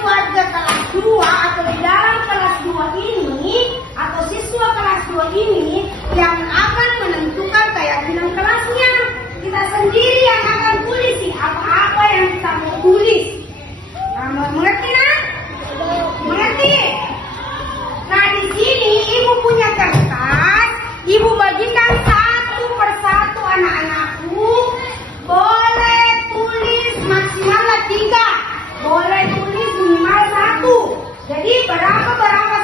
warga kelas 2 atau di dalam kelas 2 ini atau siswa kelas 2 ini yang akan menentukan keyakinan kelasnya. Kita sendiri yang akan tulis apa-apa yang kita mau tulis. Nah, mengerti nak? Mengerti? Nah, di sini ibu punya kertas, ibu bagikan satu persatu anak-anakku. Boleh tulis maksimalnya 3, boleh tulis minimal 1. Jadi berapa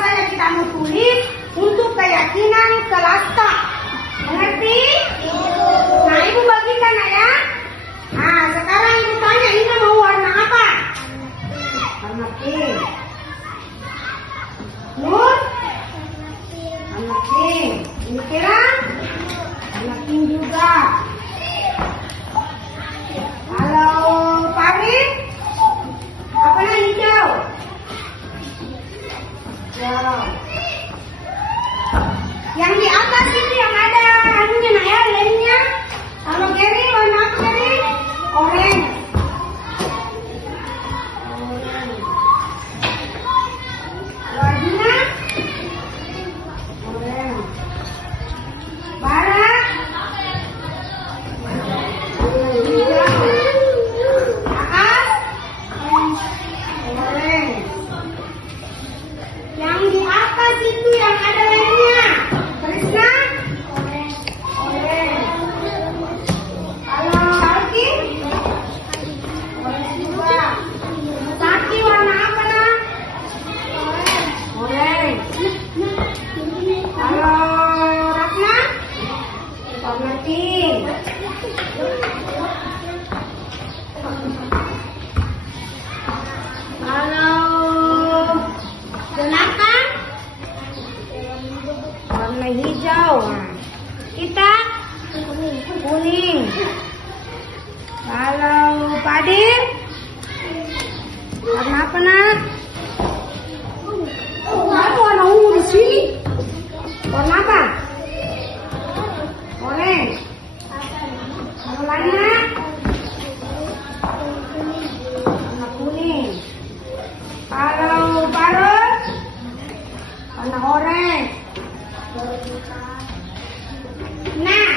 saja kita mau tulis untuk keyakinan kelas. Mengerti? Nah, ibu bagikan ya. Nah, sekarang ibu tanya, ini mau warna apa? Warna pink. Nur? Warna pink. Ini kira? Warna pink juga. Kalau Farid? Apa namanya hijau? Hijau. Yang di atas itu yang ada anunya nak ya, lemnya. Kalau Gary warna apa Gary? Oranye. Kalau Adina? Oranye. Barat? Hijau. Akas? Oranye. Yang di atas itu yang ada lemnya. Krisna? Oranye. Kalau Alki? Oranye juga. Saki warna apa nak? Oranye. Kalau Ratna? Warna pink. Kalau Jonathan? Warna hijau. Kita kuning. Kalau Padir? Warna apa nak? Warna ungu di sini. Warna apa? Oranye. Kalau lainnya? Warna kuning. Kalau Parut? Warna oranye. Nah,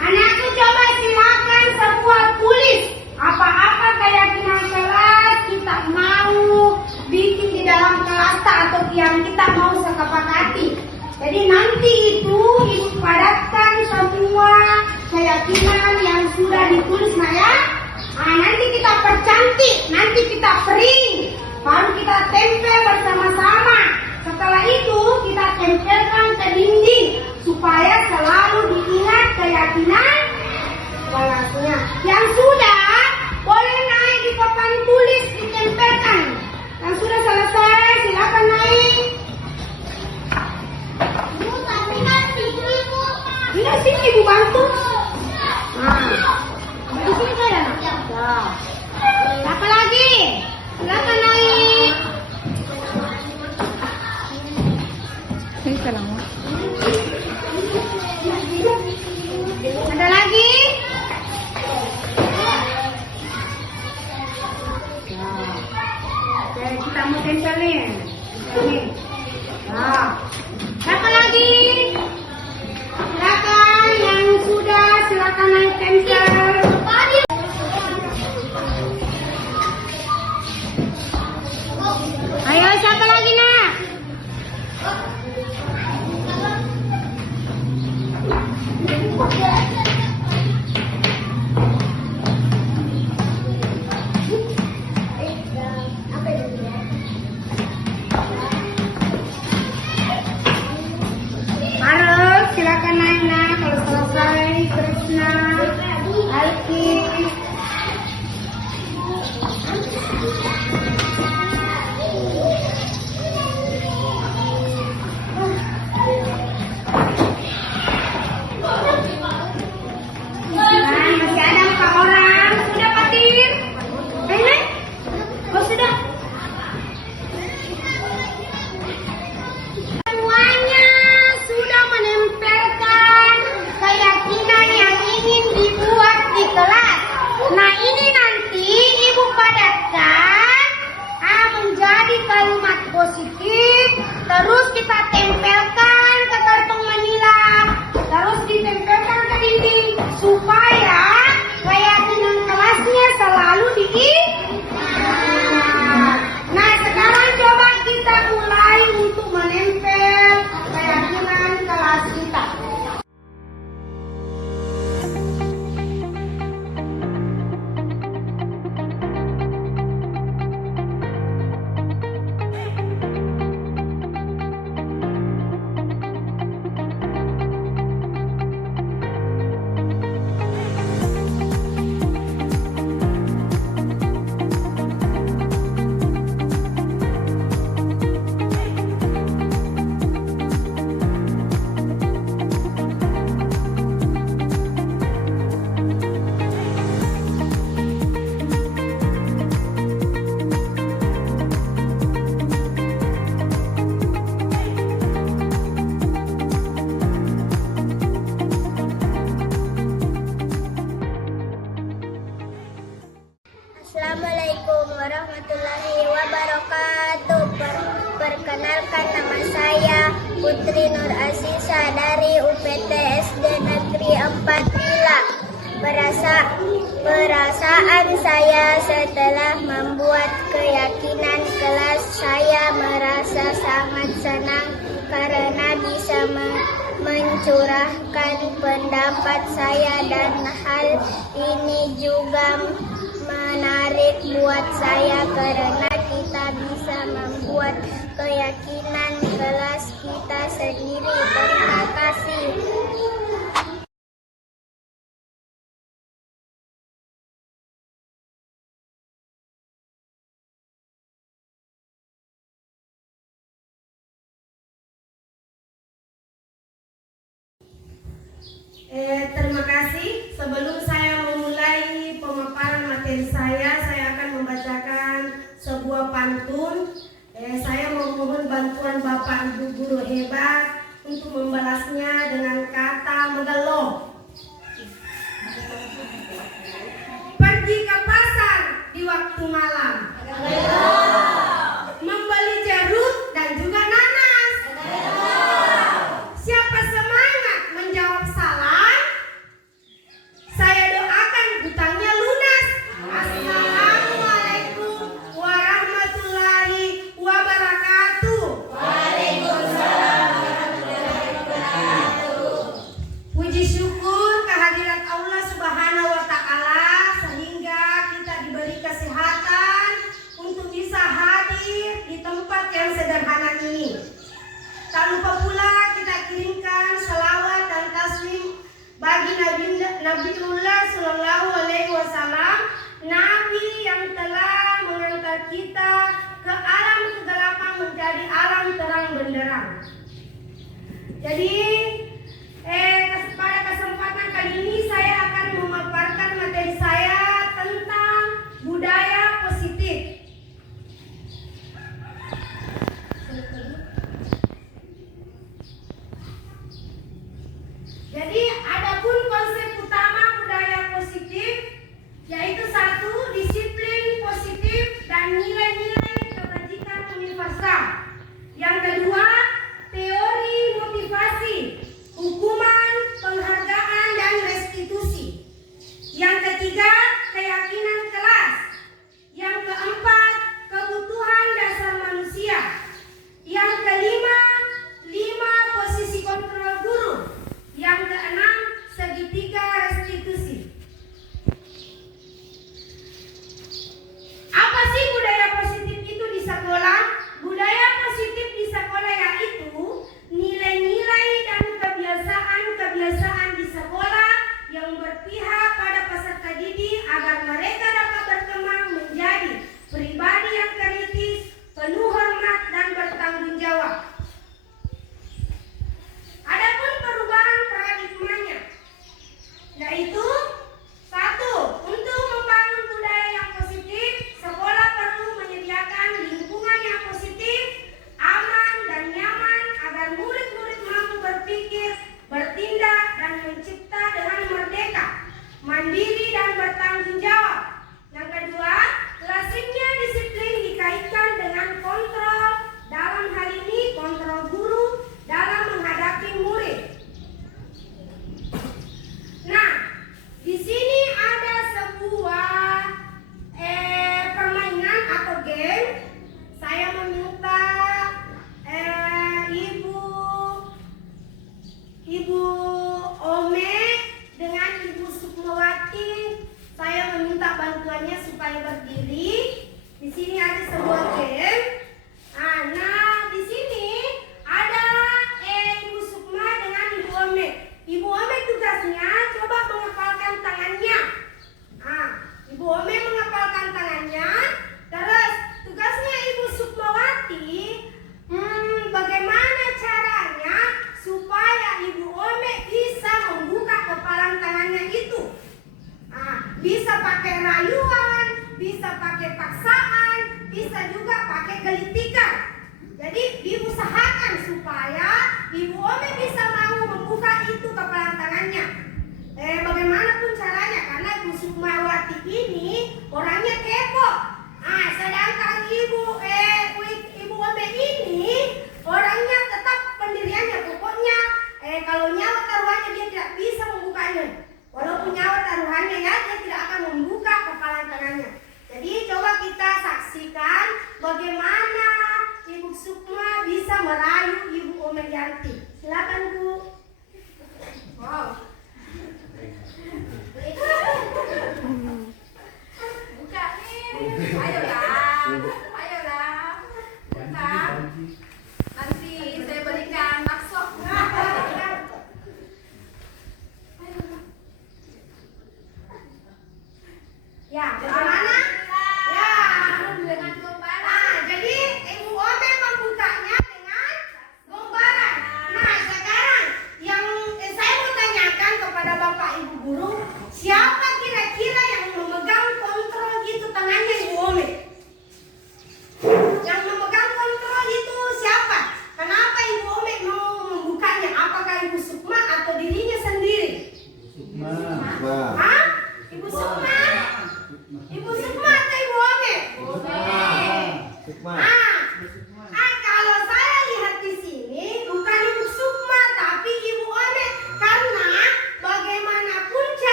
anakku coba silakan semua tulis apa-apa keyakinan kelas kita mau bikin di dalam kelas atau yang kita mau sepakati. Jadi nanti itu ibu padatkan semua keyakinan yang sudah ditulis nah ya. Nah, nanti kita percantik, nanti kita print, baru kita tempel bersama-sama. Setelah itu kita tempelkan ke dinding supaya selalu diingat keyakinan kelasnya. Yang sudah boleh naik di papan tulis ditempelkan. Yang sudah selesai silakan naik. Bu, tapi kan tidur ibu. Iya sini ibu bantu. Nah, di sini saya nak. Ya. Apa lagi? Silakan naik. Ada lagi? Nah, oke, kita mau tempelin. Nah, siapa lagi? Silakan yang sudah silakan naik tempel. Ayo siapa lagi nak? Harus silakan naik nak kalau selesai. Krisna, Alki. kalimat positif, terus kita tempelkan ke karton manila, terus ditempelkan ke dinding supaya keyakinan kelasnya selalu diingat. Nah, sekarang coba kita mulai untuk menempel keyakinan kelas kita. Assalamualaikum warahmatullahi wabarakatuh. Perkenalkan, nama saya Putri Nur Asisa dari UPT SD Negeri 4 Lila. Perasaan saya setelah membuat keyakinan kelas, saya merasa sangat senang karena bisa mencurahkan pendapat saya, dan hal ini juga menarik buat saya karena kita bisa membuat keyakinan kelas kita sendiri. Terima kasih. Terima kasih. Sebelum saya memulai pemaparan materi saya akan membacakan sebuah pantun. Saya memohon bantuan Bapak Ibu guru hebat untuk membalasnya dengan kata mengeluh. Pergi ke pasar di waktu malam, membeli jeruk dan juga nanas. Siapa semangat menjawab salam, saya doakan hutangnya lunas. Assalamualaikum warahmatullahi wabarakatuh. Waalaikumsalam warahmatullahi wabarakatuh. Puji syukur kehadirat Allah Subhanahu wa Ta'ala sehingga kita diberi kesehatan untuk bisa hadir di tempat yang sederhana ini. Tak lupa pula kita kirimkan salawat dan taslim bagi Nabiullah Sallallahu Alaihi Wasallam, Nabi yang telah mengangkat kita ke alam kegelapan menjadi alam terang benderang. Jadi pada kesempatan kali ini saya akan memaparkan materi saya tentang budaya positif. Jadi adapun konsep utama budaya positif yaitu satu, disiplin positif dan nilai-nilai kebajikan universal. Yang kedua, teori motivasi.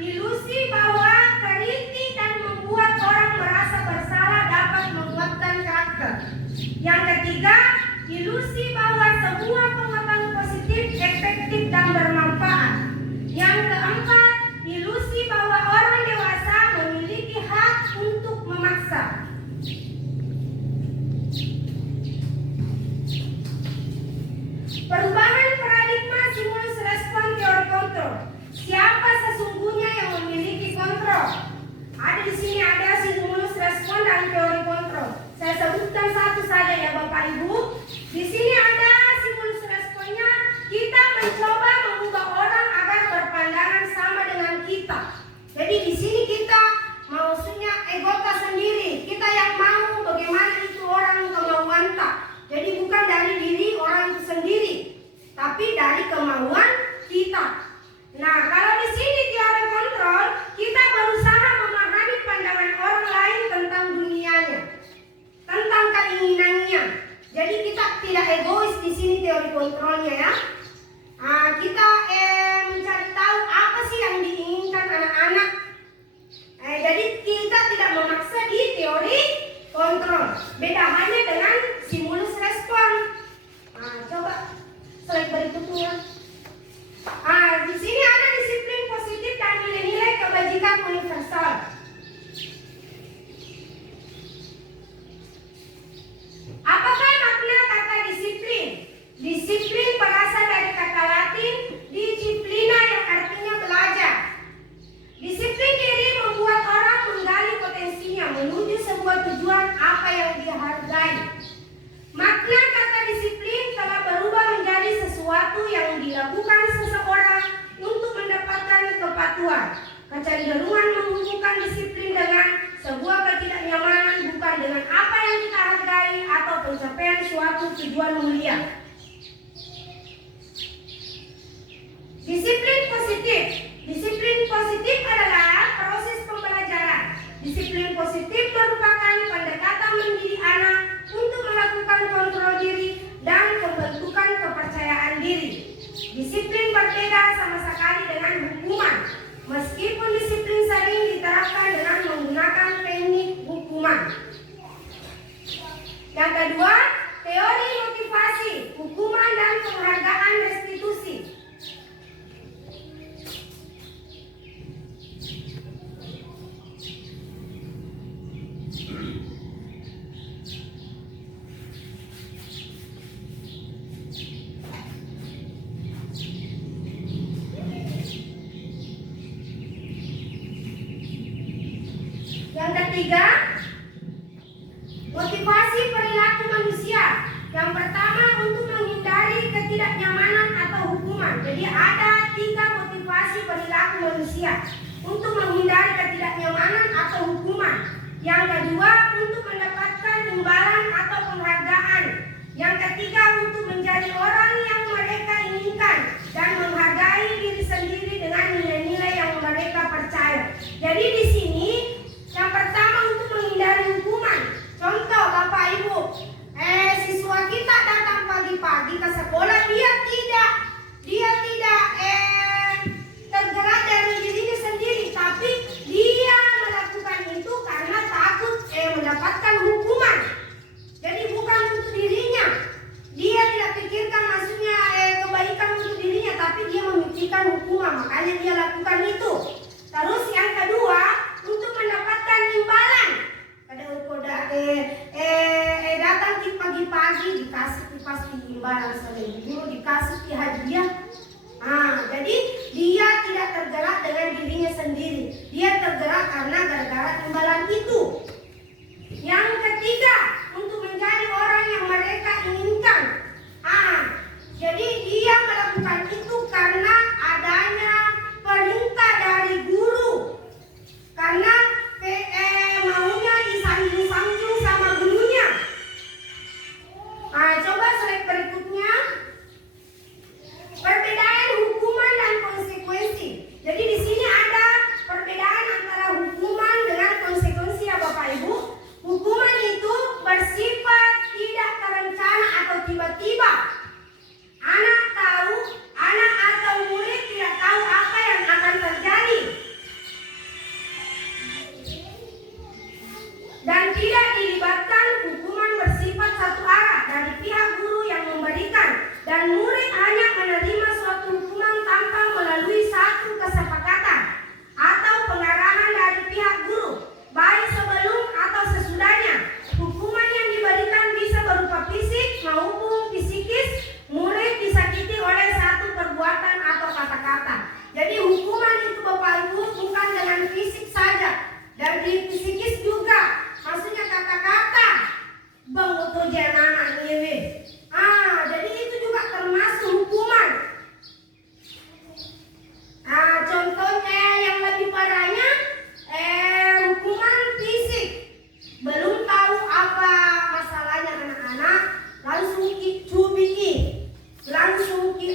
ilusi bahwa kritik dan membuat orang merasa bersalah dapat menguatkan karakter. Yang ketiga, ilusi bahwa sebuah pengetahuan positif efektif dan bermanfaat. Yang keempat, ilusi bahwa orang dewasa memiliki hak untuk memaksa. Perubahan paradigma stimulus respon teori kontrol. Siapa sesungguhnya yang memiliki kontrol? Ada di sini ada stimulus respon dan teori kontrol. Saya sebutkan satu saja ya Bapak Ibu. Di sini ada stimulus responnya. Kita mencoba mengubah orang agar berpandangan sama dengan kita. Jadi di sini kita maksudnya egota sendiri. Kita yang mau bagaimana itu orang kemauan tak. Jadi bukan dari diri orang itu sendiri, tapi dari kemauan kita. Nah, kalau di sini teori kontrol, kita berusaha memahami pandangan orang lain tentang dunianya, tentang keinginannya. Jadi kita tidak egois di sini teori kontrolnya ya. Kita mencari tahu apa sih yang diinginkan anak-anak. Jadi kita tidak memaksa di teori kontrol. Beda hanya dengan stimulus respon. Coba slide berikutnya. Di sini ada disiplin positif dan nilai-nilai kebajikan universal. Apakah makna kata disiplin? Disiplin berasal dari kata Latin disciplina yang artinya belajar. Disiplin diri membuat orang menggali potensinya menuju sebuah tujuan apa yang dihargai. Makna kata disiplin telah berubah menjadi sesuatu yang dilakukan seseorang untuk mendapatkan kepatuhan. Kecenderungan menghubungkan disiplin dengan sebuah ketidaknyamanan bukan dengan apa yang kita hargai atau pencapaian suatu tujuan mulia. Disiplin positif. Disiplin positif adalah proses pembelajaran. Disiplin positif merupakan pendekatan mendidik anak untuk melakukan kontrol diri dan pembentukan kepercayaan diri. Disiplin berbeda sama sekali dengan hukuman. Meskipun disiplin sering diterapkan dengan menggunakan teknik hukuman. Yang kedua, teori motivasi, hukuman dan penghargaan restitusi. Yang ketiga, motivasi perilaku manusia. Yang pertama, untuk menghindari ketidaknyamanan atau hukuman. Jadi ada 3 motivasi perilaku manusia. Untuk menghindari ketidaknyamanan atau hukuman. Yang kedua, untuk mendapatkan imbalan atau penghargaan. Yang ketiga, untuk menjadi orang yang mereka inginkan dan menghargai diri sendiri dengan nilai-nilai yang mereka percaya. Jadi di sini yang pertama untuk menghindari hukuman. Contoh Bapak Ibu, siswa kita datang pagi-pagi ke sekolah, dia tidak tergerak dari dirinya sendiri, tapi dia melakukan itu karena takut mendapatkan hukuman. Jadi bukan untuk dirinya. Dia tidak pikirkan maksudnya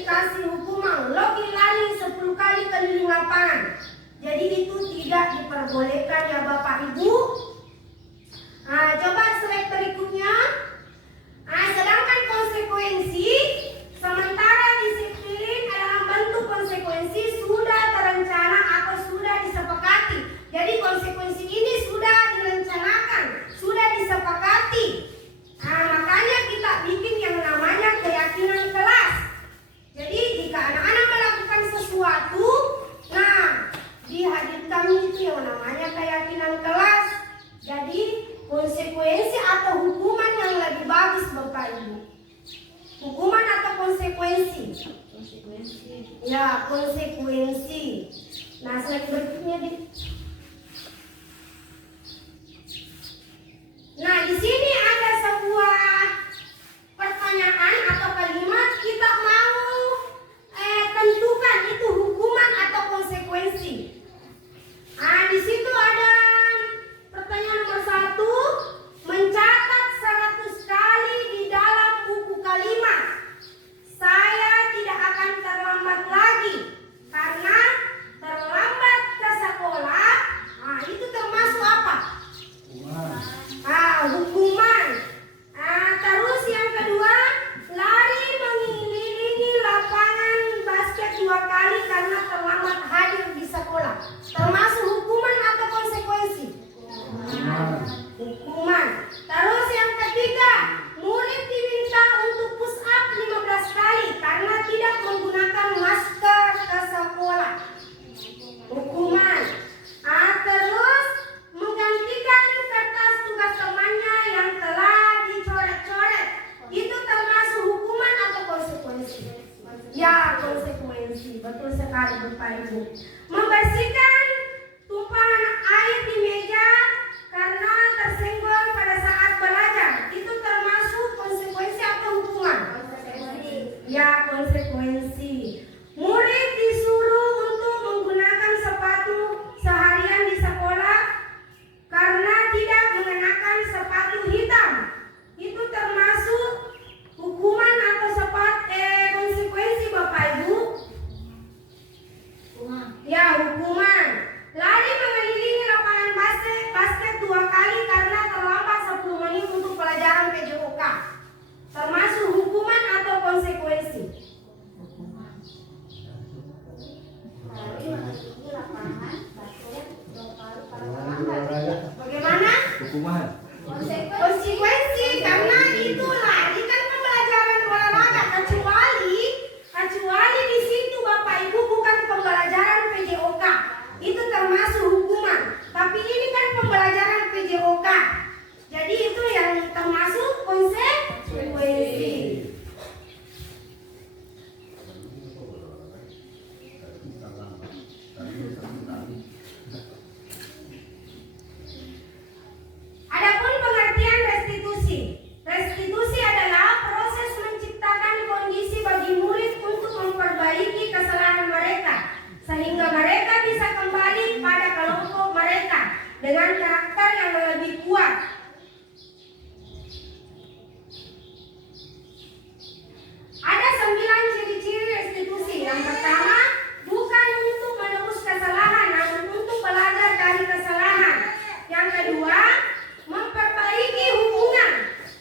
kasih hukuman login lari 10 kali keliling lapangan. Jadi itu tidak diperbolehkan ya Bapak Ibu. Nah, coba slide berikutnya. Nah, sedangkan konsekuensi, sementara disiplin dalam bentuk konsekuensi sudah terencana atau sudah disepakati. Jadi konsekuensi ini sudah direncanakan, sudah disepakati. Nah, makanya kita bikin yang namanya keyakinan kelas. Jadi jika anak-anak melakukan sesuatu, nah dihadirkan itu yang namanya keyakinan kelas. Jadi konsekuensi atau hukuman yang lebih bagus Bapak Ibu. Hukuman atau konsekuensi? Ya, konsekuensi. Nah, slide berikutnya di. Nah, di sini ada sebuah pertanyaan atau kalimat, kita mau tentukan itu hukuman atau konsekuensi. Nah, di situ ada pertanyaan nomor 1, mencatat 100 kali di dalam buku kalimat. Saya tidak akan terlambat lagi karena terlambat ke sekolah. Nah, itu termasuk apa? Hukuman. Terus yang kedua, lari mengelilingi lapangan basket 2 kali karena terlambat hadir di sekolah. Termasuk hukuman atau konsekuensi? Hukuman. Terus yang ketiga, murid diminta untuk push up 15 kali karena tidak menggunakan masker ke sekolah. Hukuman. Terus menggantikan kertas tugas temannya yang telah dicoret-coret. Itu termasuk hukuman atau konsekuensi? Ya, konsekuensi. Betul sekali Bapak Ibu. Membersihkan tumpahan air di meja karena tersenggol pada saat belajar. Itu termasuk konsekuensi atau hukuman? Ya, konsekuensi. Murid disuruh untuk menggunakan sepatu seharian di sekolah karena tidak mengenakan sepatu hitam. Itu termasuk hukuman atau konsekuensi Bapak Ibu? Ya, hukuman. Lari mengelilingi lapangan basket 2 kali karena terlambat 10 menit untuk pelajaran PJOK. Termasuk hukuman atau konsekuensi? Bagaimana? Hukuman. Konsekuensi, karena itu lari kan pembelajaran olahraga, kecuali di situ Bapak Ibu bukan pembelajaran PJOK, itu termasuk hukuman. Tapi ini kan pembelajaran PJOK, jadi itu yang termasuk konsekuensi. Adapun pengertian restitusi. Restitusi adalah proses menciptakan kondisi bagi murid untuk memperbaiki kesalahan mereka sehingga mereka bisa kembali pada kelompok mereka dengan karakter yang lebih kuat. Ada 9 ciri-ciri restitusi. Yang pertama, bukan untuk menebus kesalahan, namun untuk belajar dari kesalahan. Yang kedua, memperbaiki hubungan.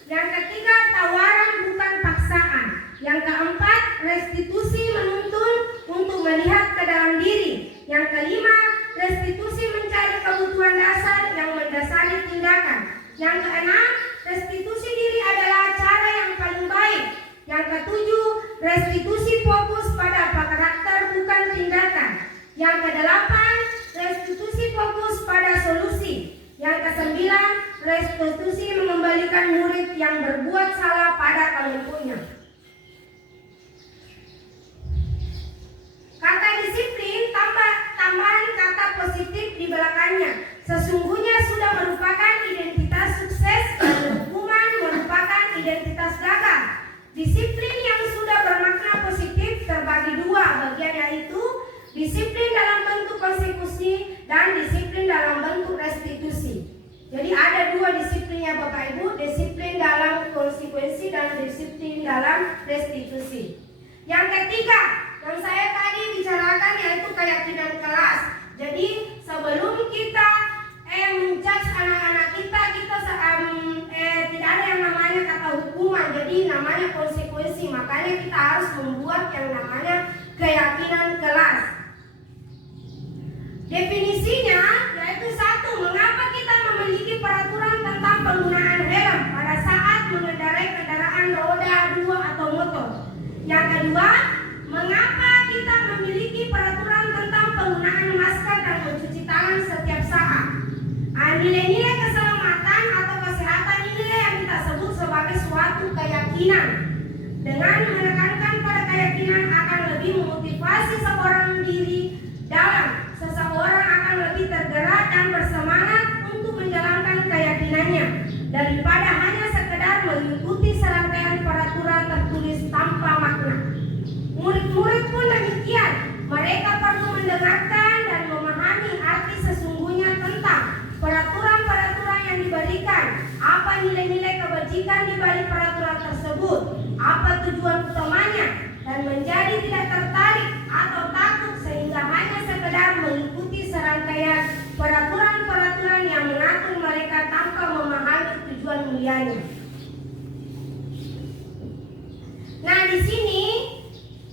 Yang ketiga, tawaran bukan paksaan. Yang keempat, restitusi menuntun untuk melihat ke dalam diri. Yang kelima, restitusi mencari kebutuhan dasar yang mendasari tindakan. Yang keenam, restitusi diri adalah cara yang paling baik. Yang ketujuh, restitusi fokus pada karakter bukan tindakan. Yang kedelapan, restitusi fokus pada solusi. Yang kesembilan, restitusi mengembalikan murid yang berbuat salah pada kelompoknya. Kata disiplin tambahan kata positif di belakangnya. Sesungguhnya sudah merupakan identitas sukses dan hukuman merupakan identitas gagal. Disiplin yang sudah bermakna positif terbagi 2 bagian, yaitu disiplin dalam bentuk konsekuensi dan disiplin dalam bentuk restitusi. Jadi ada 2 disiplinnya Bapak Ibu, disiplin dalam konsekuensi dan disiplin dalam restitusi. Yang ketiga, yang saya tadi bicarakan yaitu keyakinan kelas. Jadi sebelum kita menjudge anak-anak kita tidak ada yang namanya kata hukuman. Jadi namanya konsekuensi. Makanya kita harus membuat yang namanya keyakinan kelas. Definisinya yaitu satu, mengapa kita memiliki peraturan tentang penggunaan helm pada saat mengendarai kendaraan roda 2 atau motor. Yang kedua, mengapa kita memiliki peraturan tentang penggunaan masker dan mencuci tangan setiap saat. Nilai-nilai keselamatan atau kesehatan inilah yang kita sebut sebagai suatu keyakinan. Dengan menekankan pada keyakinan akan lebih memotivasi seorang diri dalam seseorang akan lebih tergerak dan bersemangat untuk menjalankan keyakinannya daripada hanya sekedar mengikuti serangkaian peraturan tertulis tanpa makna. Murid-murid pun demikian. Mereka perlu mendengarkan dan memahami arti sesungguhnya tentang peraturan-peraturan yang diberikan, apa nilai-nilai kebajikan di balik peraturan tersebut, apa tujuan utamanya, dan menjadi tidak tertarik atau takut sehingga hanya sekedar mengikuti serangkaian peraturan-peraturan yang mengatur mereka tanpa memahami tujuan mulianya. Nah, di sini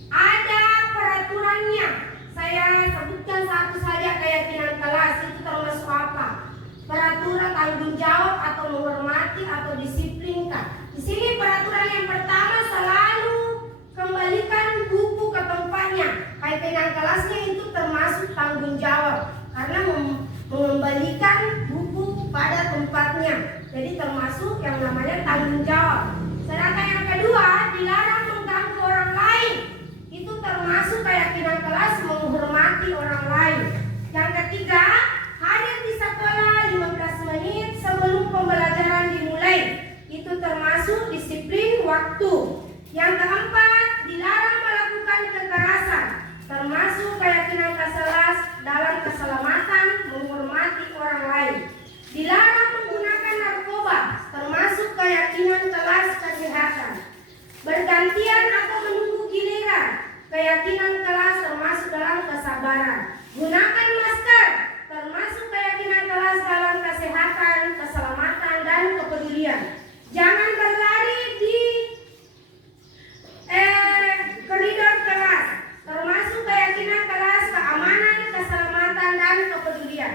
ada peraturannya. Saya sebutkan satu saja keyakinan kelas itu termasuk apa? Peraturan tanggung jawab atau menghormati atau disiplinkan. Di sini peraturan yang pertama selalu kembalikan buku ke tempatnya. Keyakinan kelasnya itu termasuk tanggung jawab karena mengembalikan buku pada tempatnya. Jadi termasuk yang namanya tanggung jawab. Sedangkan yang kedua, dilarang mengganggu orang lain. Itu termasuk keyakinan kelas menghormati orang lain. Yang ketiga, hadir di sekolah 15 menit sebelum pembelajaran dimulai. Itu termasuk disiplin waktu. Yang keempat, dilarang melakukan kekerasan. Termasuk keyakinan kelas dalam keselamatan menghormati orang lain. Dilarang menggunakan narkoba. Termasuk keyakinan kelas kesehatan. Bergantian atau menunggu giliran. Keyakinan kelas termasuk dalam kesabaran. Gunakan masker. Termasuk keyakinan kelas dalam kesehatan, keselamatan, dan kepedulian. Jangan berlari di koridor kelas. Termasuk keyakinan kelas keamanan, keselamatan, dan kepedulian.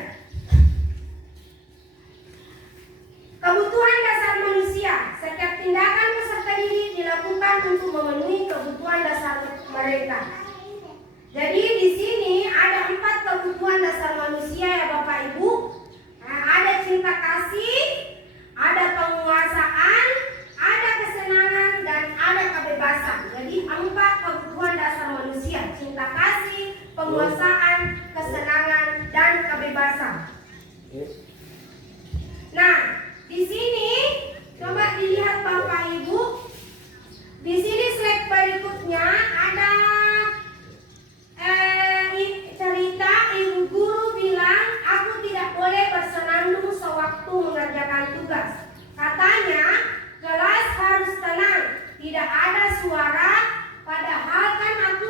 Kebutuhan dasar manusia. Setiap tindakan peserta didik dilakukan untuk memenuhi kebutuhan dasar mereka. Jadi di sini ada 4 kebutuhan dasar manusia ya Bapak Ibu. Ada cinta kasih, ada penguasaan, ada kesenangan, dan ada kebebasan. Jadi 4 kebutuhan dasar manusia: cinta kasih, penguasaan, kesenangan, dan kebebasan. Nah, di sini coba dilihat Bapak Ibu. Di sini slide berikutnya ada cerita ibu guru bilang, aku tidak boleh bersenandung sewaktu mengerjakan tugas. Katanya, kelas harus tenang, tidak ada suara, padahal kan aku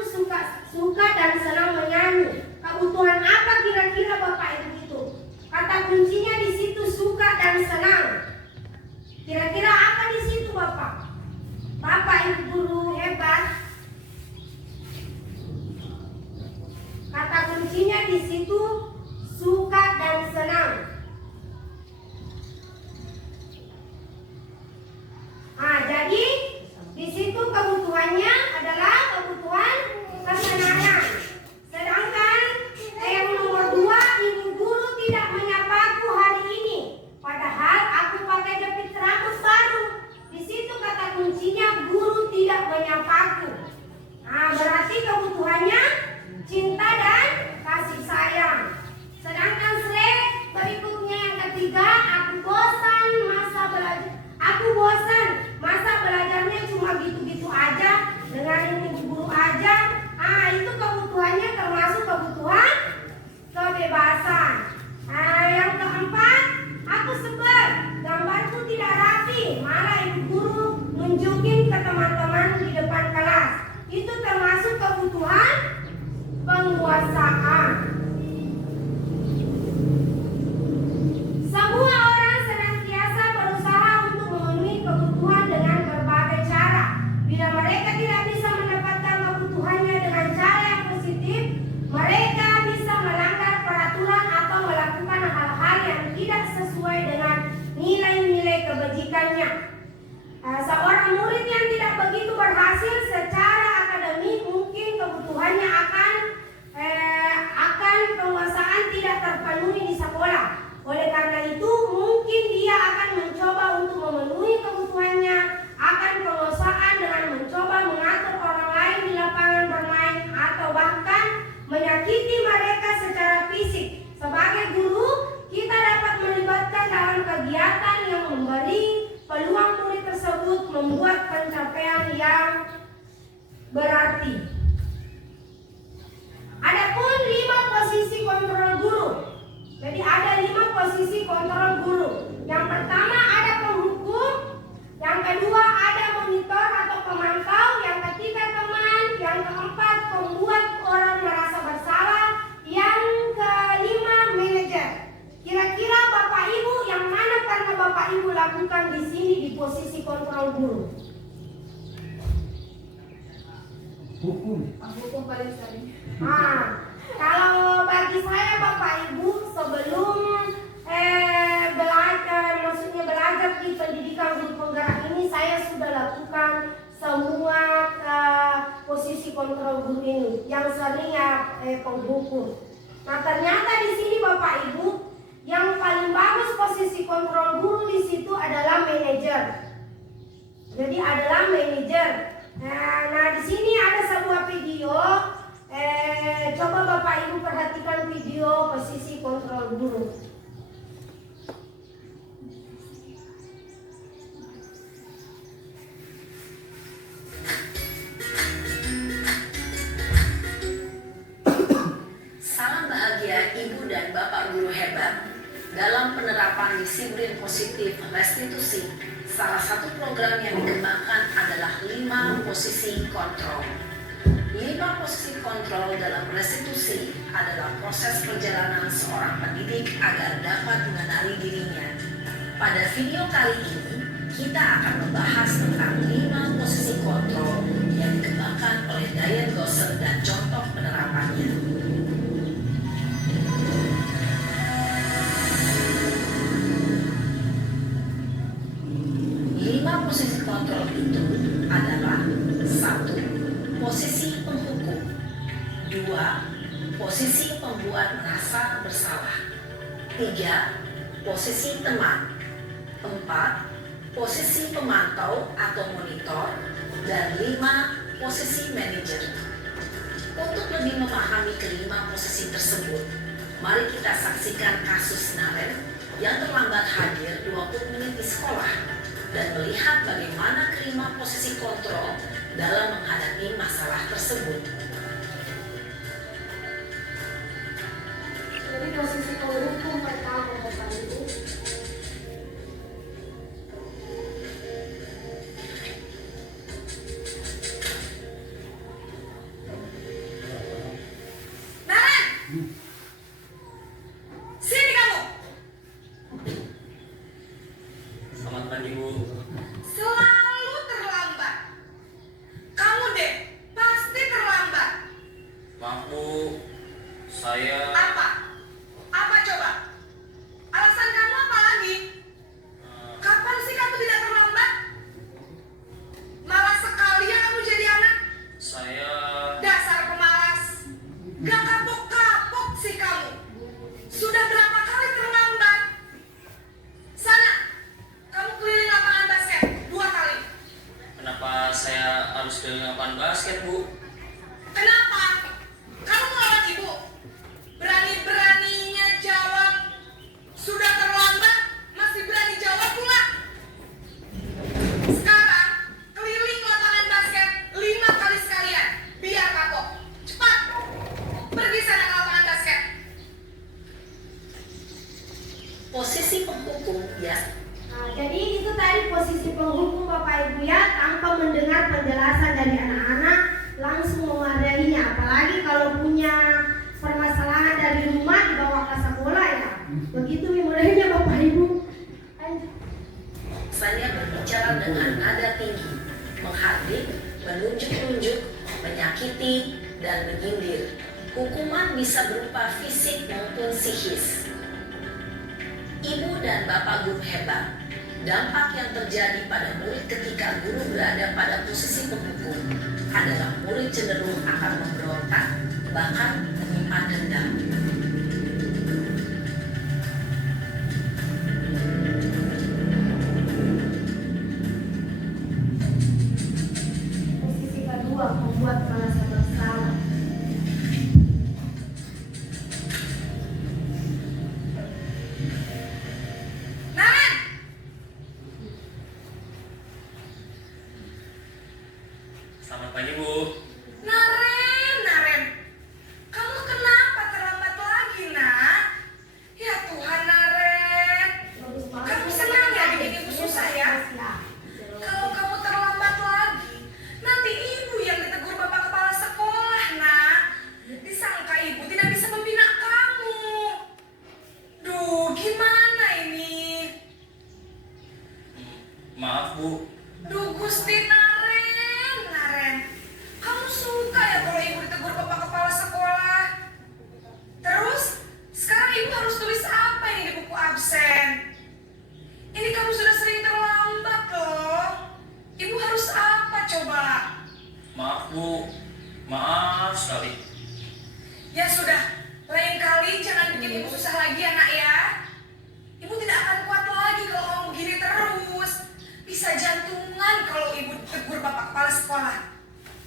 suka dan senang menyanyi. Kebutuhan apa kira-kira Bapak Ibu itu? Kata kuncinya di situ suka dan senang. Kira-kira apa di situ Bapak? Bapak Ibu guru hebat. Kata kuncinya di situ suka dan senang. Nah, jadi di situ kebutuhannya adalah kebutuhan kesenangan. Sedangkan yang nomor 2, ibu guru tidak menyapaku hari ini, padahal aku pakai jepit rambut baru. Di situ kata kuncinya guru tidak menyapaku. Nah, berarti kebutuhannya cinta dan kasih sayang. membuat pencapaian yang berarti. Adapun 5 posisi kontrol guru. Jadi ada 5 posisi kontrol guru. Yang pertama ada penghukum, yang kedua ada monitor atau pemantau, yang ketiga teman, yang keempat pembuat orang merasa bersalah, yang kelima manajer. Kira-kira Bapak Ibu yang mana pernah Bapak Ibu lakukan di sini di posisi kontrol guru? Hukum. Hukum paling sering. Kalau bagi saya Bapak Ibu sebelum belajar di pendidikan guru penggerak ini, saya sudah lakukan semua posisi kontrol guru ini. Yang sering penghukum. Nah ternyata di sini Bapak Ibu yang paling bagus posisi kontrol guru di situ adalah manajer. Jadi adalah manajer. Nah di sini ada sebuah video. Coba Bapak Ibu perhatikan video posisi kontrol guru. Salam bahagia Ibu dan Bapak guru hebat. Dalam penerapan disiplin positif restitusi, salah satu program yang dikembangkan adalah 5 posisi kontrol. 5 posisi kontrol dalam restitusi adalah proses perjalanan seorang pendidik agar dapat mengenali dirinya. Pada video kali ini, kita akan membahas tentang 5 posisi kontrol yang dikembangkan oleh Diane Gosser dan contoh penerapannya. 5 posisi kontrol itu adalah 1. Posisi penghukum. 2. Posisi pembuat merasa bersalah. 3. Posisi teman. 4. Posisi pemantau atau monitor. Dan 5. Posisi manajer. Untuk lebih memahami kelima posisi tersebut, mari kita saksikan kasus Naren yang terlambat hadir 20 menit di sekolah dan melihat bagaimana kelima posisi kontrol dalam menghadapi masalah tersebut. Jadi posisi penghukum pertama Bapak Ibu. Sini kamu. Selamat pagi, Bu. Selalu terlambat. Kamu deh pasti terlambat. Maaf, Bu. Saya Apa? Apa coba? Alasan kamu apa lagi? Kapan sih kamu tidak terlambat? Malas sekali ya kamu jadi anak. saya Dasar pemalas. Gak kapok-kapok sih kamu. Sudah berapa kali terlambat? Sana, kamu keliling lapangan basket 2 kali. kenapa saya harus keliling lapangan basket, Bu? Kenapa? Kamu melawan ibu. Berani-beraninya jawab. Sudah terlambat, masih berani jawab pula. Sekarang, keliling lapangan basket 5 kali sekalian. Biar kapok. Cepat. Pergi sana ke lapangan basket. Posisi penghukum, ya. Nah, jadi itu tadi posisi penghukum Bapak Ibu ya, tanpa mendengar penjelasan dari anak-anak langsung memarahinya. Apalagi kalau punya permasalahan dari rumah dibawa ke sekolah ya. Begitu memarahinya Bapak Ibu. Lanjut. Saya berbicara dengan nada tinggi, menghardik, menunjuk-nunjuk, menyakiti, dan menyindir. Hukuman bisa berupa fisik maupun psikis. Ibu dan Bapak guru hebat, dampak yang terjadi pada murid ketika guru berada pada posisi penghukum adalah murid cenderung akan memberontak, bahkan menyimpan dendam. Posisi kedua, membuat merasa bersalah. Naren! maaf sekali. Ya sudah, lain kali jangan bikin ibu susah lagi ya nak ya. Ibu tidak akan kuat lagi kalau kamu begini terus. Bisa jantungan kalau ibu tegur bapak kepala sekolah.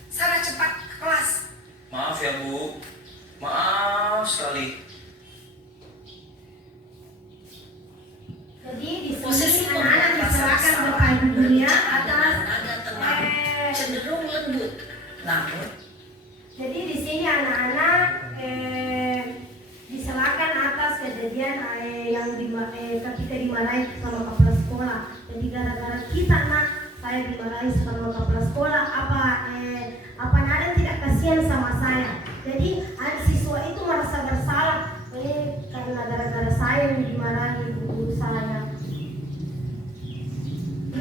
Sana cepat ke kelas. Maaf ya Bu, maaf sekali. Jadi di Posisi sini anak-anak diserahkan berpadu dunia atas nada tenang cenderung lembut. Namun jadi di sini anak-anak diserahkan atas kejadian yang ketika dimarahi sama kepala sekolah. Jadi gara-gara kita nak saya dimarahi sama kepala sekolah, apa Nada tidak kasihan sama saya. Jadi siswa itu merasa bersalah karena gara-gara saya yang dimarahi guru saya.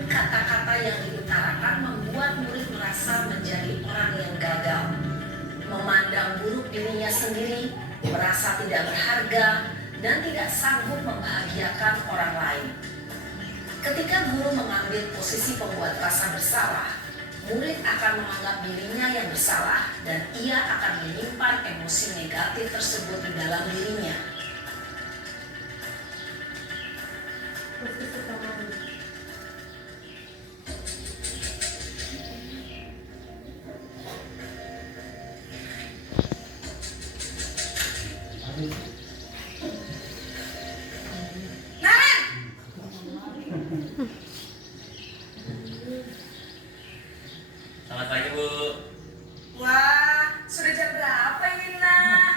kata-kata yang diutarakan membuat murid merasa menjadi orang yang gagal, memandang buruk dirinya sendiri, merasa tidak berharga, dan tidak sanggup membahagiakan orang lain. Ketika guru mengambil posisi pembuat rasa bersalah, murid akan menganggap dirinya yang bersalah dan ia akan menyimpan emosi negatif tersebut di dalam dirinya. Selamat pagi Bu. Wah, sudah jam berapa ini nak?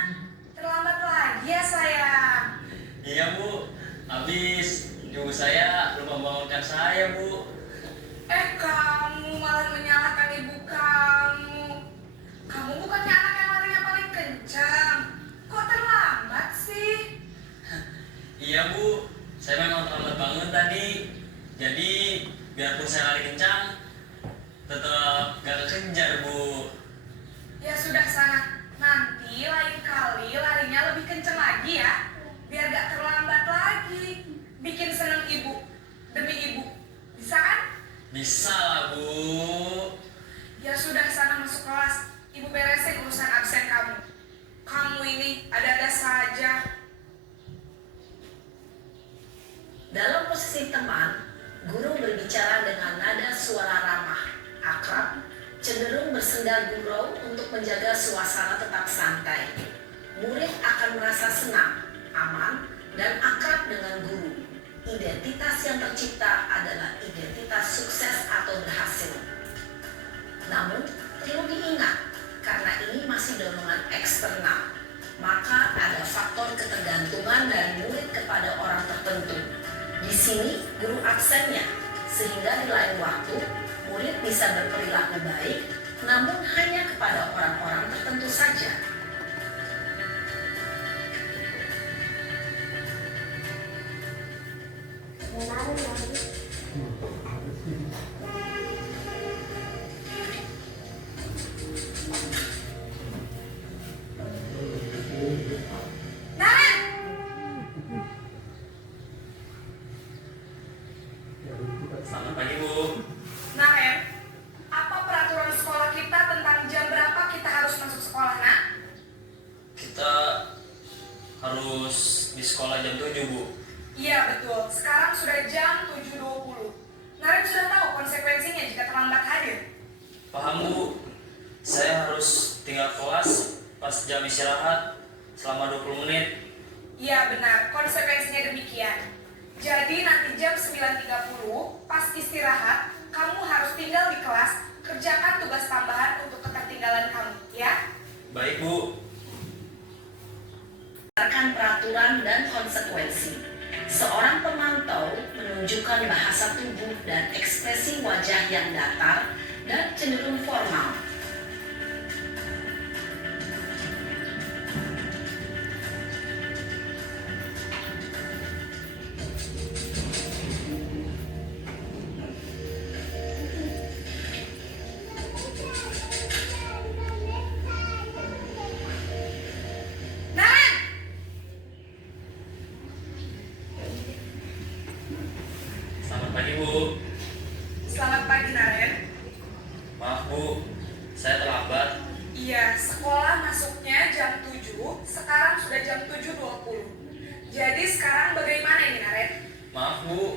Terlambat lagi ya sayang. Iya Bu, habis ibu saya lupa membangunkan saya Bu. Kamu malah menyalahkan ibu kamu. Kamu bukannya anak yang larinya paling kencang. Kok terlambat sih? Iya Bu, saya memang terlambat bangun tadi. Jadi biarpun saya lari kencang, tetap gak kekejar Bu. Ya sudah sana. Nanti lain kali larinya lebih kencang lagi ya. Biar gak terlambat lagi. Bikin seneng ibu. Demi ibu. Bisa kan? Bisa lah Bu. Ya sudah sana masuk kelas. Ibu beresin urusan absen kamu. Kamu ini ada-ada saja. Dalam posisi teman, guru berbicara dengan nada suara ramah, akrab, cenderung bersenda gurau untuk menjaga suasana tetap santai. Murid akan merasa senang, aman, dan akrab dengan guru. Identitas yang tercipta adalah identitas sukses atau berhasil. Namun, perlu diingat, karena ini masih dorongan eksternal, maka ada faktor ketergantungan dari murid kepada orang tertentu. Di sini, guru absennya, sehingga di lain waktu, murid bisa berperilaku baik, namun hanya kepada orang-orang tertentu saja. Selamat pagi Bu. Nah, apa peraturan sekolah kita tentang jam berapa kita harus masuk sekolah, nak? Kita harus di sekolah jam 7 Bu. Iya, betul. Sekarang sudah jam 7.20. Naren sudah tahu konsekuensinya jika terlambat hadir. Paham Bu. Saya harus tinggal kelas pas jam istirahat selama 20 menit. Iya, benar. Konsekuensinya demikian. Jadi nanti jam 9.30 pas istirahat, kamu harus tinggal di kelas, kerjakan tugas tambahan untuk ketertinggalan kamu, ya? Baik Bu. Berdasarkan peraturan dan konsekuensi, seorang pemantau menunjukkan bahasa tubuh dan ekspresi wajah yang datar dan cenderung formal. Selamat pagi Bu. Selamat pagi, Naren. Maaf Bu, Setelah masuknya jam 7, sekarang sudah jam 7.20. Jadi sekarang bagaimana ini, Naren? Maaf Bu,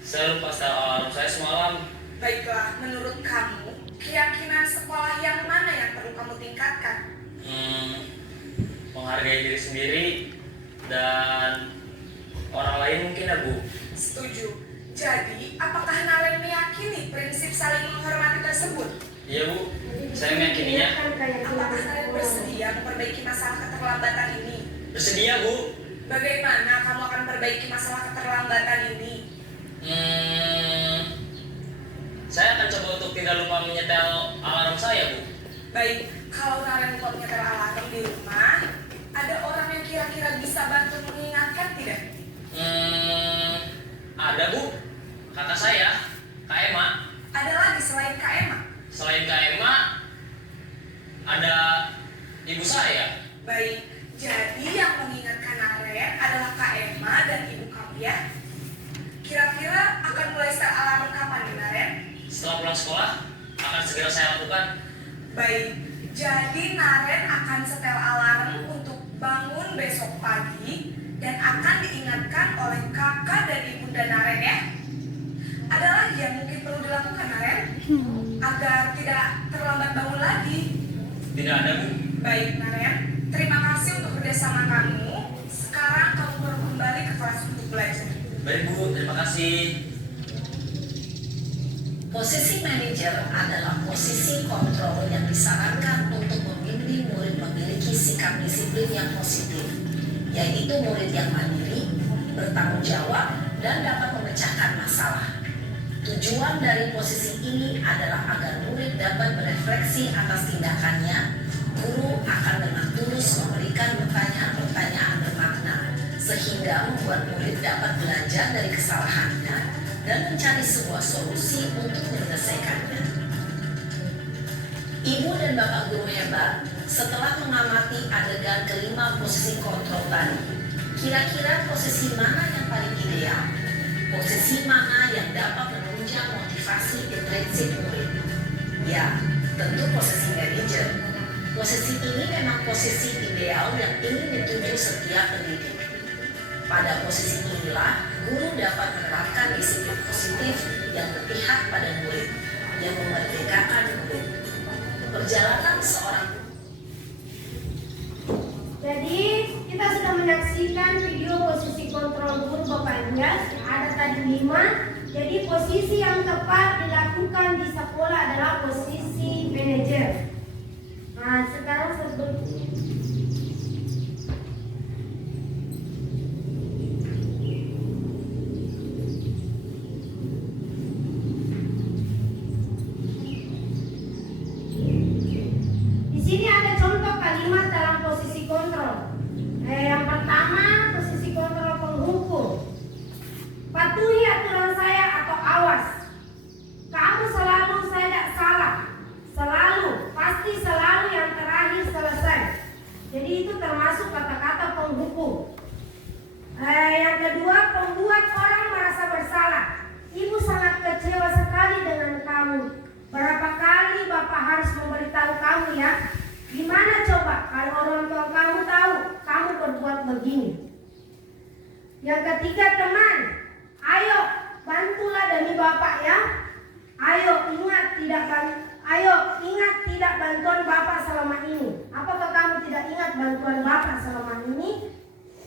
saya lupa setel alarm saya semalam. Baiklah, menurut kamu, keyakinan sekolah yang mana yang perlu kamu tingkatkan? Menghargai diri sendiri dan orang lain mungkin ya Bu. Setuju. Jadi, apakah Naren meyakini prinsip saling menghormati tersebut? Iya Bu, saya meyakininya. Apakah Naren bersedia memperbaiki masalah keterlambatan ini? Bersedia Bu. Bagaimana kamu akan perbaiki masalah keterlambatan ini? Saya akan coba untuk tidak lupa menyetel alarm saya Bu. Baik, kalau Naren lupa menyetel alarm di rumah, ada orang yang kira-kira bisa bantu mengingatkan tidak? Ada Bu, kakak saya, Kak Emma. Ada lagi selain Kak Emma? Selain Kak Emma, ada ibu saya. Baik, jadi yang mengingatkan Naren adalah Kak Emma dan ibu kamu ya. Kira-kira akan mulai setel alarm kapan nih, Naren? Setelah pulang sekolah, akan segera saya lakukan. Baik, jadi Naren akan setel alarm untuk bangun besok pagi dan akan diingatkan oleh kakak dan ibunda Naren ya. Ada lagi yang mungkin perlu dilakukan, Naren? Agar tidak terlambat bangun lagi. Tidak ada Bu. Baik, Naren. Terima kasih untuk kerjasama kamu. Sekarang kamu perlu kembali ke kelas untuk belajar. Baik Bu, terima kasih. Posisi manajer adalah posisi kontrol yang disarankan untuk membimbing murid memiliki sikap disiplin yang positif, yaitu murid yang mandiri, bertanggung jawab, dan dapat memecahkan masalah. Tujuan dari posisi ini adalah agar murid dapat berefleksi atas tindakannya. Guru akan dengan tulus memberikan pertanyaan-pertanyaan bermakna, sehingga membuat murid dapat belajar dari kesalahannya dan mencari sebuah solusi untuk menyelesaikannya. Ibu dan bapak guru hebat, setelah mengamati adegan kelima posisi kontrol tadi, kira-kira posisi mana yang paling ideal? Posisi mana yang dapat menunjang motivasi intrinsik murid? Ya, tentu posisi manajer. Posisi ini memang posisi ideal yang ingin dituju setiap pendidik. Pada posisi inilah, guru dapat menerapkan disiplin positif yang berpihak pada murid, yang memerdekakan murid. Perjalanan seorang. Jadi kita sudah menyaksikan video posisi kontrol guru Bapak Ilyas. Ada tadi 5. Jadi posisi yang tepat dilakukan di sekolah adalah posisi manajer. Nah, sekarang sebelumnya di sini ada contoh kalimat dalam posisi kontrol. Yang pertama, posisi kontrol penghukum. Patuhi aturan saya atau awas. Kamu selalu saya tidak salah. Selalu, pasti selalu yang terakhir selesai. Jadi itu termasuk kata-kata penghukum. Yang kedua, pembuat orang merasa bersalah. Ibu sangat kecewa sekali dengan kamu. Berapa kali Bapak harus memberitahu kamu ya? Gimana coba kalau orang tua kamu tahu kamu berbuat begini? Yang ketiga, teman. Ayo, bantulah demi Bapak ya. Ayo ingat tidak bantuan Bapak selama ini. Apakah kamu tidak ingat bantuan Bapak selama ini?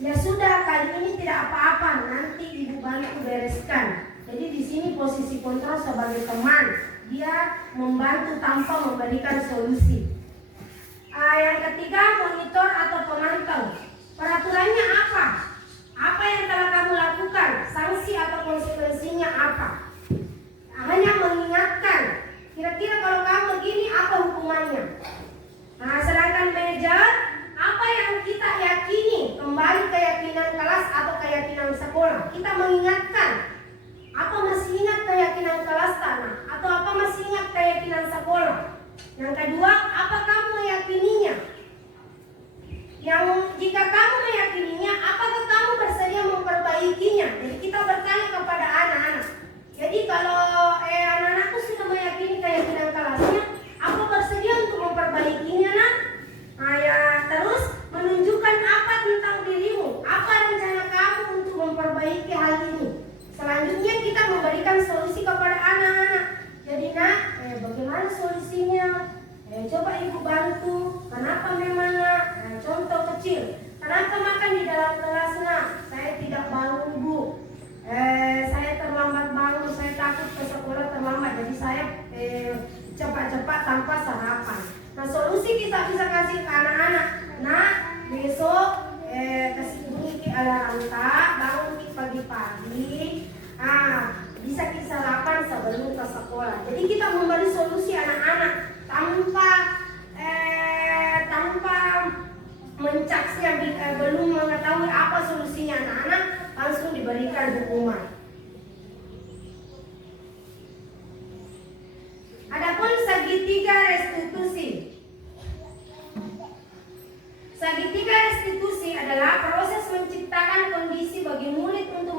Ya sudah, kali ini tidak apa-apa, nanti Ibu bantu bereskan. Jadi di sini posisi kontrol sebagai teman, dia membantu tanpa memberikan solusi. Yang ketiga, monitor atau pemantau. Peraturannya apa? Apa yang telah kamu lakukan? Sanksi atau konsekuensinya apa? Hanya mengingatkan, kira-kira kalau kamu begini apa hukumannya? Nah, sedangkan manajer, apa yang kita yakini, kembali keyakinan kelas atau keyakinan sekolah. Kita mengingatkan, apa masih ingat keyakinan kelas tanah? Atau apa masih ingat keyakinan sekolah? Yang kedua, apa kamu meyakininya? Yang jika kamu meyakininya, apakah kamu bersedia memperbaikinya? Jadi kita bertanya kepada anak-anak. Jadi kalau anak-anakku sudah meyakini keyakinan kelasnya, apa bersedia untuk memperbaikinya, nak? Nah, kita bisa kasih ke anak-anak. Nah, besok kasih bunyi ke alarm tak, bangun ke pagi-pagi. Bisa kita sarapan sebelum ke sekolah. Jadi kita memberi solusi anak-anak tanpa mencaksi yang belum mengetahui apa solusinya anak-anak langsung diberikan hukuman. Adapun segitiga restitusi. Segitiga restitusi adalah proses menciptakan kondisi bagi murid untuk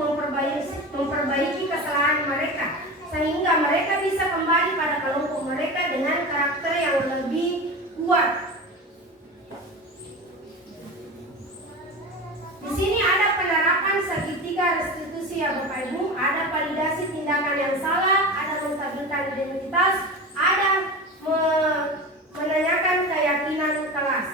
memperbaiki kesalahan mereka sehingga mereka bisa kembali pada kelompok mereka dengan karakter yang lebih kuat. Di sini ada penerapan segitiga restitusi ya Bapak Ibu, ada validasi tindakan yang salah, ada menstabilkan identitas, ada menanyakan keyakinan kelas.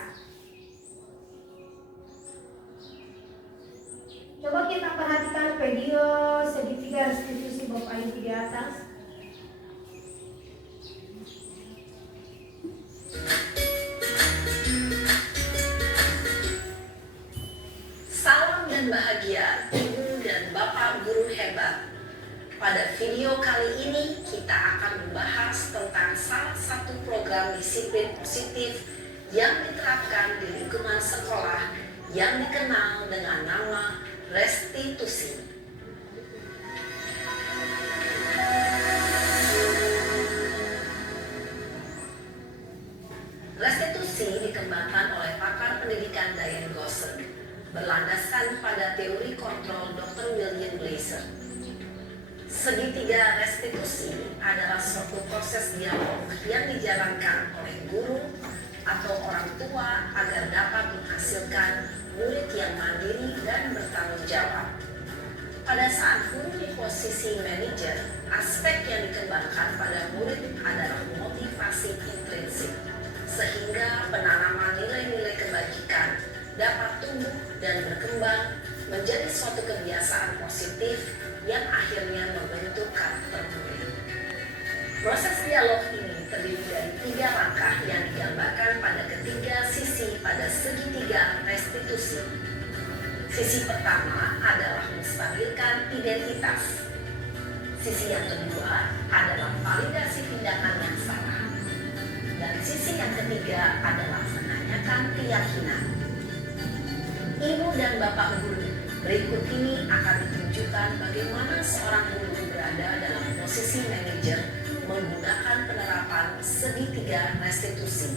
Coba kita perhatikan video segitiga restitusi Bapak Ibu di atas. Salam dan bahagia Ibu dan Bapak guru hebat. Pada video kali ini kita akan membahas tentang salah satu program disiplin positif yang diterapkan di lingkungan sekolah yang dikenal dengan nama restitusi. Restitusi dikembangkan oleh pakar pendidikan Diane Gosser, berlandaskan pada teori kontrol Dr. William Blaser. Segitiga restitusi adalah suatu proses dialog yang dijalankan oleh guru atau orang tua agar dapat menghasilkan murid yang mandiri dan bertanggung jawab. Pada saat guru di posisi manajer, aspek yang dikembangkan pada murid adalah motivasi intrinsik, sehingga penanaman nilai-nilai kebajikan dapat tumbuh dan berkembang menjadi suatu kebiasaan positif yang akhirnya membentuk karakter murid. Proses dialog ini terdiri dari 3 langkah yang digambarkan pada ketiga sisi pada segitiga restitusi. Sisi pertama adalah menstabilkan identitas. Sisi yang kedua adalah validasi tindakan yang salah. Dan sisi yang ketiga adalah menanyakan keyakinan. Ibu dan Bapak guru, berikut ini akan ditunjukkan bagaimana seorang guru berada dalam posisi manajer menggunakan penerapan segitiga restitusi.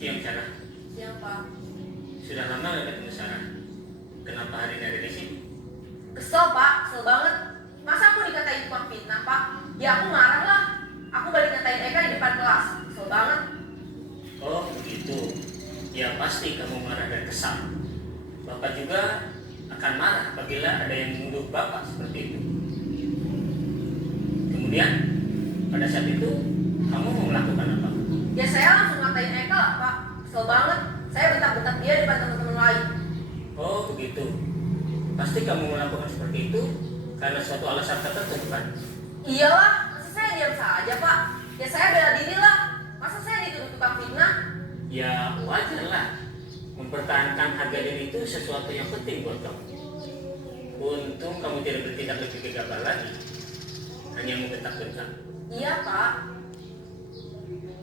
Siang Sarah. Siang Pak. Sudah lama nggak ketemu Sarah? Kenapa hari ini ada di sini? Kesel Pak, kesel banget. Masa aku dikatain tukang fitnah Pak? Ya aku marah lah. Aku balik ngatain Eka di depan kelas. Kesel banget. Oh begitu. Ya pasti kamu marah dan kesal. Bapak juga akan marah apabila ada yang menuduh Bapak seperti itu. Kemudian pada saat itu kamu mau melakukan apa? Ya saya langsung ngatain Eka lah Pak. Kesel banget. Saya bentak-bentak dia di depan teman-teman lain. Oh begitu. Pasti kamu melakukan seperti itu karena suatu alasan tertentu bukan? Iyalah, masa saya diam saja Pak? Ya saya bela diri lah. Masa saya dituduh tukang fitnah? Ya wajar lah. Mempertahankan harga diri itu sesuatu yang penting buat kamu. Untung kamu tidak bertindak lebih gegabah lagi. Hanya membentak-bentak. Iya Pak.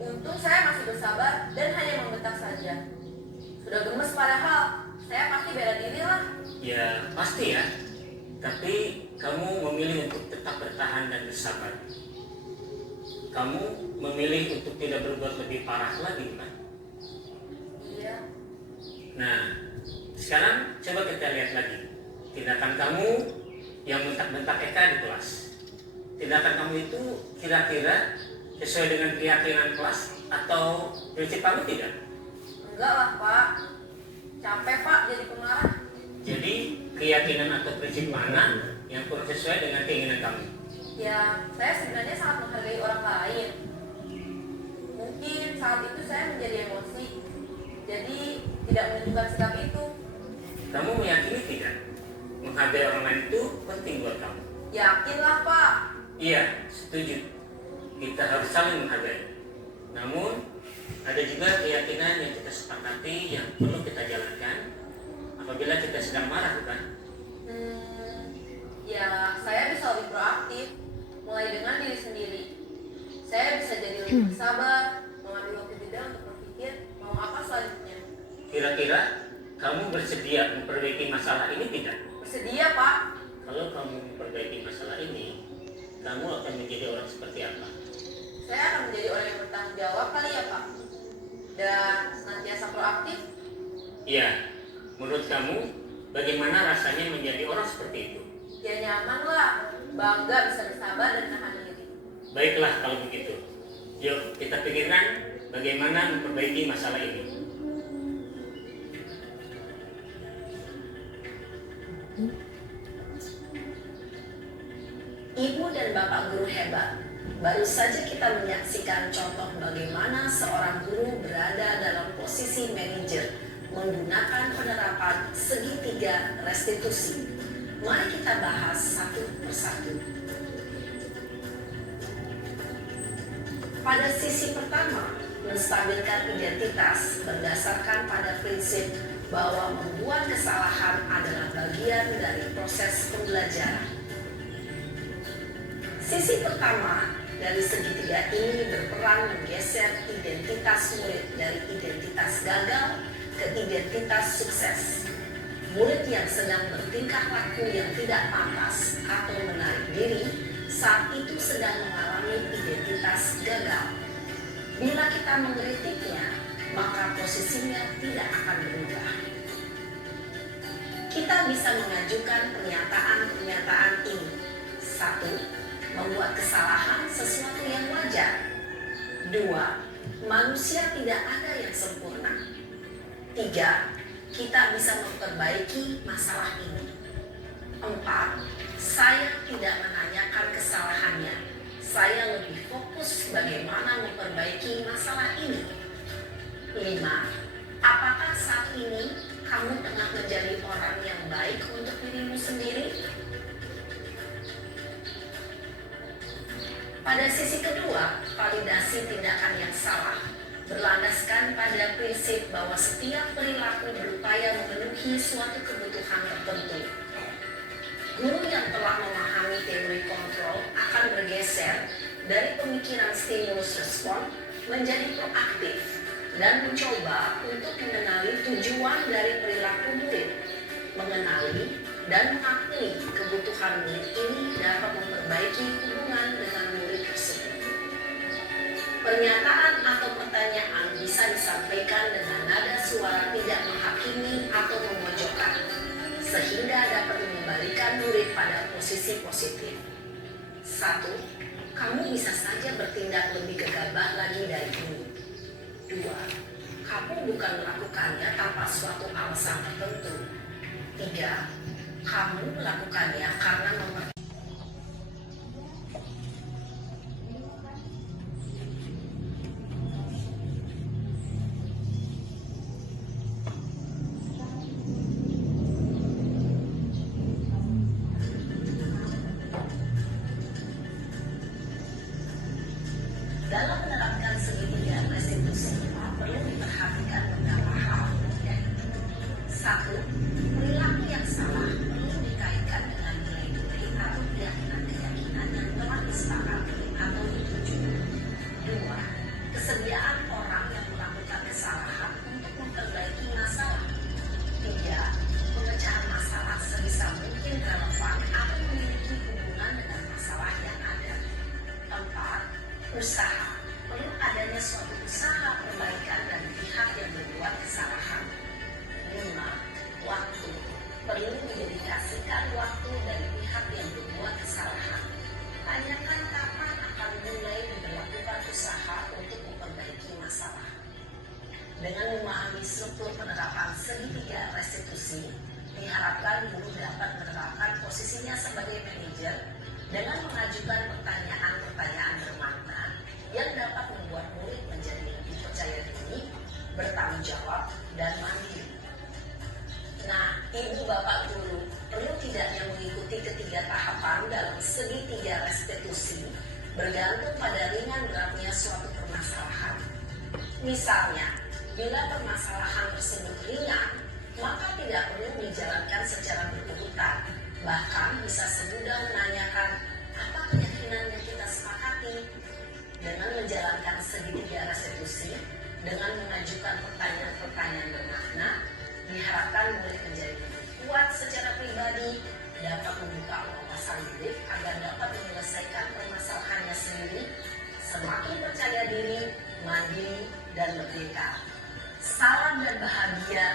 Untung saya masih bersabar dan hanya membentak saja. Sudah gemes padahal. Saya pasti bela diri lah. Ya pasti ya. Tapi kamu memilih untuk tetap bertahan dan bersabar. Kamu memilih untuk tidak berbuat lebih parah lagi kan? Iya. Nah, sekarang coba kita lihat lagi tindakan kamu yang bentak-bentak Eka di kelas. Tindakan kamu itu kira-kira sesuai dengan keyakinan kelas atau prinsip kamu tidak? Enggak lah Pak. Capek Pak jadi pemarah. Jadi keyakinan atau prinsip mana yang kurang sesuai dengan keinginan kamu? Ya, saya sebenarnya sangat menghargai orang lain. Mungkin saat itu saya menjadi emosi. Jadi tidak menunjukkan sikap itu. Kamu meyakini tidak? Menghargai orang lain itu penting buat kamu. Yakinlah Pak. Iya, setuju. Kita harus saling menghargai. Namun, ada juga keyakinan yang kita sepakati yang perlu kita jalankan apabila kita sedang marah, bukan? Ya, saya bisa lebih proaktif, mulai dengan diri sendiri. Saya bisa jadi lebih bersabar, mengambil waktu jeda untuk berpikir mau apa selanjutnya. Kira-kira kamu bersedia memperbaiki masalah ini tidak? Bersedia Pak. Kalau kamu memperbaiki masalah ini, kamu akan menjadi orang seperti apa? Saya akan menjadi orang yang bertanggung jawab kali ya Pak. Dan senantiasa proaktif. Iya, menurut kamu bagaimana rasanya menjadi orang seperti itu? Ya nyaman lah, bangga bisa bersabar dan menahan diri. Baiklah kalau begitu. Yuk kita pikirkan bagaimana memperbaiki masalah ini. Ibu dan Bapak guru hebat. Baru saja kita menyaksikan contoh bagaimana seorang guru berada dalam posisi manajer menggunakan penerapan segitiga restitusi. Mari kita bahas satu persatu. Pada sisi pertama, menstabilkan identitas berdasarkan pada prinsip bahwa membuat kesalahan adalah bagian dari proses pembelajaran. Sisi pertama dari segitiga ini berperan menggeser identitas murid dari identitas gagal ke identitas sukses. Murid yang sedang bertingkah laku yang tidak pantas atau menarik diri saat itu sedang mengalami identitas gagal. Bila kita mengkritiknya, maka posisinya tidak akan berubah. Kita bisa mengajukan pernyataan-pernyataan ini. 1. Membuat kesalahan sesuatu yang wajar. 2. Manusia tidak ada yang sempurna. 3. Kita bisa memperbaiki masalah ini. 4. Saya tidak menanyakan kesalahannya. Saya lebih fokus bagaimana memperbaiki masalah ini. 5. Apakah saat ini kamu tengah menjadi orang yang baik untuk dirimu sendiri? Pada sisi kedua, validasi tindakan yang salah berlandaskan pada prinsip bahwa setiap perilaku berupaya memenuhi suatu kebutuhan tertentu. Guru yang telah memahami teori kontrol akan bergeser dari pemikiran stimulus respon menjadi proaktif dan mencoba untuk mengenali tujuan dari perilaku murid, mengenali dan mengakui kebutuhan murid ini dapat memperbaiki hubungan dengan murid tersebut. Pernyataan atau pertanyaan bisa disampaikan dengan nada suara tidak menghakimi atau memojokkan, sehingga dapat mengembalikan murid pada posisi positif. 1. Kamu bisa saja bertindak lebih gegabah lagi dari ini. 2. Kamu bukan melakukannya tanpa suatu alasan tertentu. 3. Kamu melakukannya karena dalam menerapkan segitiga restitusi perlu diperhatikan beberapa hal. 1. Perilaku yang salah perlu dikaitkan dengan nilai-nilai atau keyakinan-keyakinan yang telah disepakati atau dituju. 2. Kesediaan orang yang melakukan kesalahan untuk memperbaiki masalah. 3. Pemecahan masalah sebisa mungkin relevan atau memiliki hubungan dengan masalah yang ada. 4. Usaha. Perlu adanya suatu usaha perbaikan dari pihak yang berbuat kesalahan. 5. Waktu. Perlu didedikasikan waktu dari pihak yang berbuat kesalahan. Tanyakan kapan akan mulai diberlakukan usaha untuk memperbaiki masalah. Dengan memahami struktur penerapan segitiga restitusi, diharapkan guru dapat menerapkan posisinya sebagai manajer dengan mengajukan pertanyaan-pertanyaan bermakna yang dapat membuat murid menjadi lebih percaya diri, bertanggung jawab, dan mandiri. Ibu bapak guru perlu tidaknya mengikuti ketiga tahapan dalam segitiga restitusi bergantung pada ringan beratnya suatu permasalahan. Misalnya, bila permasalahan tersebut ringan, maka tidak perlu dijalankan secara berurutan. Bahkan bisa semudah menanyakan apa keyakinan yang kita sepakati. Dengan menjalankan segitiga restitusi, dengan mengajukan pertanyaan-pertanyaan bermakna, diharapkan boleh menjadi lebih kuat secara pribadi, dapat membuka wawasan diri agar dapat menyelesaikan permasalahannya sendiri, semakin percaya diri, mandiri, dan merdeka. Salam dan bahagia,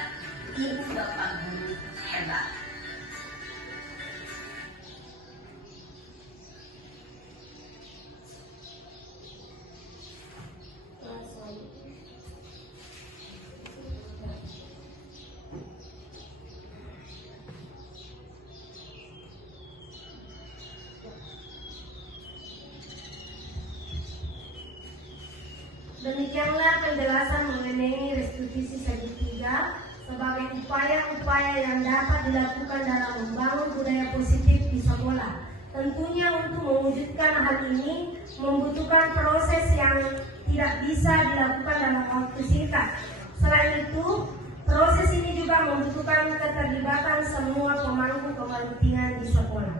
Ibu Bapak Guru hebat. Demikianlah penjelasan mengenai restitusi segitiga sebagai upaya-upaya yang dapat dilakukan dalam membangun budaya positif di sekolah. Tentunya untuk mewujudkan hal ini membutuhkan proses yang tidak bisa dilakukan dalam waktu singkat. Selain itu, proses ini juga membutuhkan keterlibatan semua pemangku kepentingan di sekolah.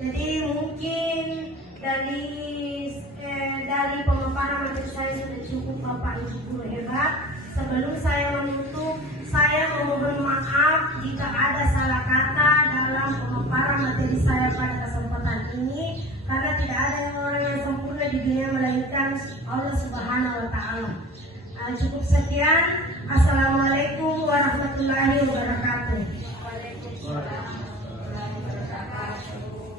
Jadi mungkin dari pemaparan materi saya sudah cukup Bapak Ibu Guru hebat. Sebelum saya menutup, saya memohon maaf jika ada salah kata dalam pemaparan materi saya pada kesempatan ini, karena tidak ada orang yang sempurna di dunia melainkan Allah Subhanahu wa Ta'ala. Cukup sekian. Assalamualaikum warahmatullahi wabarakatuh. Waalaikumsalam warahmatullahi wabarakatuh.